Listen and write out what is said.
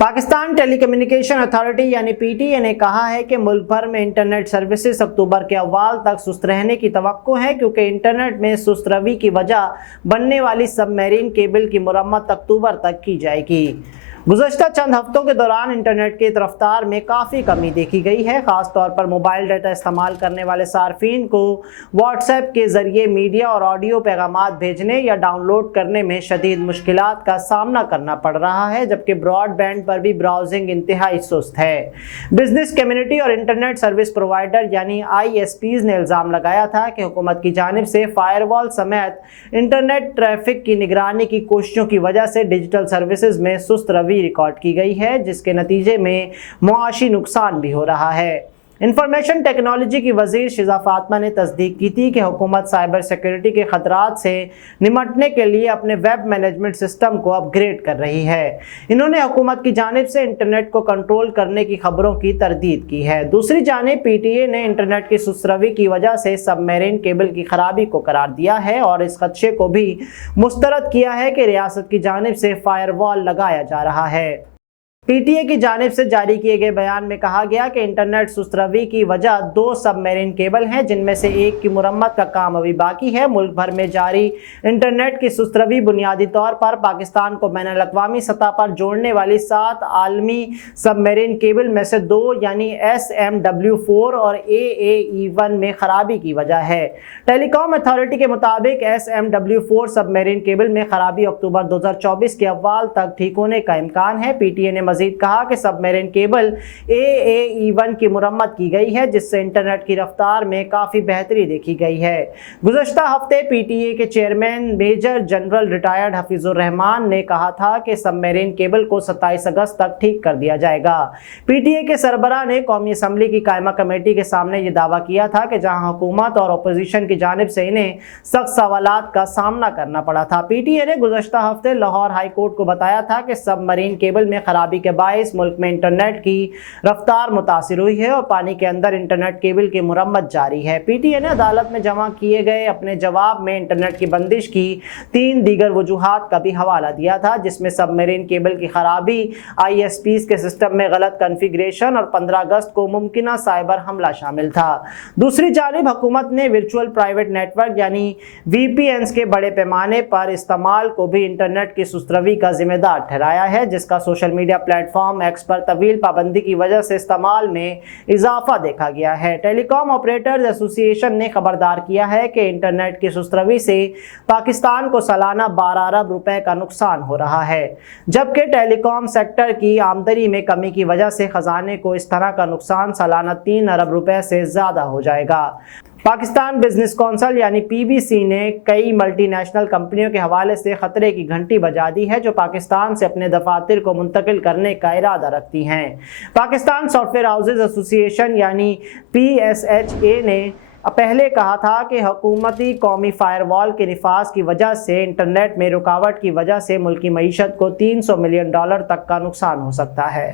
Pakistan telecommunication authority यानी PTA ने कहा है कि मुल्क भर में इंटरनेट सर्विसेज अक्टूबर के अव्वाल तक सुस्त रहने की तवक्को है, क्योंकि इंटरनेट में सुस्त रवी की वजह बनने वाली सबमरीन केबल की मुरम्मत अक्टूबर तक की जाएगी। गुज़श्ता चंद हफ्तों के दौरान इंटरनेट की रफ्तार में काफ़ी कमी देखी गई है। ख़ास तौर पर मोबाइल डाटा इस्तेमाल करने वाले सार्फिन को व्हाट्सएप के ज़रिए मीडिया और ऑडियो पैगामात भेजने या डाउनलोड करने में शदीद मुश्किलात का सामना करना पड़ रहा है, जबकि ब्रॉडबैंड पर भी ब्राउजिंग इंतहाई सुस्त है। बिजनेस कम्युनिटी और इंटरनेट सर्विस प्रोवाइडर यानी ISPs ने इल्ज़ाम लगाया था कि हुकूमत की जानिब से फायरवॉल समेत इंटरनेट ट्रैफिक की निगरानी की कोशिशों की वजह से डिजिटल सर्विसेज में सुस्त रवी रिकॉर्ड की गई है, जिसके नतीजे में मुआशी नुकसान भी हो रहा है। इंफॉर्मेशन टेक्नोलॉजी की वज़ीर शिज़ा फातिमा ने तस्दीक की थी कि हुकूमत साइबर सिक्योरिटी के खतरात से निमटने के लिए अपने वेब मैनेजमेंट सिस्टम को अपग्रेड कर रही है। इन्होंने हुकूमत की जानिब से इंटरनेट को कंट्रोल करने की खबरों की तरदीद की है। दूसरी जानिब पीटीए ने इंटरनेट की सुस्त रवी की वजह से सबमरीन केबल की खराबी को करार दिया है और इस खदशे को भी मुस्तरद किया है कि रियासत की जानिब से फायरवॉल लगाया जा रहा है। पीटीए की जानिब से जारी किए गए बयान में कहा गया कि इंटरनेट सुस्त रवी की वजह 2 सबमरीन केबल हैं, जिनमें से एक की मुरम्मत का काम अभी बाकी है। मुल्क भर में जारी इंटरनेट की सुस्त रवी बुनियादी तौर पर पाकिस्तान को बैनुल-अक़वामी सतह पर जोड़ने वाली 7 आलमी सबमरीन केबल में से 2 यानी SMW4 और AAE1 में खराबी की वजह है। टेलीकॉम अथॉरिटी के मुताबिक SMW4 सबमरीन केबल में खराबी अक्टूबर 2024 के अव्वाल तक ठीक होने का इम्कान है। पीटीए ने मजीद कहा कि सबमरीन केबल AAE1 की मुरम्मत की गई है, जिससे इंटरनेट की रफ्तार में काफ़ी बेहतरी देखी गई है। गुज़श्ता हफ्ते पीटीए के chairman major general retired Hafeezur Rehman ने कहा था कि सबमरीन केबल को 27 अगस्त तक ठीक कर दिया जाएगा। पीटीए के सरबराह ने कौमी असम्बली की कायमा कमेटी के सामने ये दावा किया था कि जहां हुकूमत और अपोजिशन की जानिब से इन्हें सख्त सवालात का सामना करना पड़ा था। पीटीए ने गुज़श्ता हफ्ते लाहौर हाई कोर्ट को बताया था कि सबमरीन केबल में खराबी के बायस मुल्क में इंटरनेट की रफ्तार मुतासिर हुई है और पानी के अंदर इंटरनेट केबल की मुरम्मत जारी है। पीटीए ने अदालत में जमा किए गए अपने जवाब में इंटरनेट की बंदिश की 3 दीगर वजूहात का भी हवाला दिया था, जिसमें सबमरीन केबल की खराबी, ISPs के सिस्टम में गलत कॉन्फ़िगरेशन और 15 अगस्त को मुमकिना साइबर हमला शामिल था। दूसरी जानिब हुकूमत ने वर्चुअल प्राइवेट नेटवर्क यानी VPNs के बड़े पैमाने पर इस्तेमाल को भी इंटरनेट की सुस्त रवी का जिम्मेदार ठहराया है, जिसका सोशल मीडिया प्लेटफॉर्म एक्स पर तवील पाबंदी की वजह से इस्तेमाल में इजाफा देखा गया है। टेलीकॉम ऑपरेटर्स एसोसिएशन ने खबरदार किया है कि इंटरनेट की सुस्त रवी से पाकिस्तान को सालाना 12 अरब रुपए का नुकसान हो रहा है, जबकि टेलीकॉम सेक्टर की आमदनी में कमी की वजह से खजाने को इस तरह का नुकसान सालाना 3 अरब रुपए से ज़्यादा हो जाएगा। पाकिस्तान बिजनेस कौंसिल यानी PBC ने कई मल्टीनेशनल कंपनियों के हवाले से खतरे की घंटी बजा दी है, जो पाकिस्तान से अपने दफातर को मुंतकिल करने का इरादा रखती हैं। पाकिस्तान सॉफ्टवेयर हाउसेज एसोसिएशन यानी PSHA ने पहले कहा था कि हुकूमती कौमी फायरवॉल के निफाज की वजह से इंटरनेट में रुकावट की वजह से मुल्की मईशत को $300 मिलियन तक का नुकसान हो सकता है।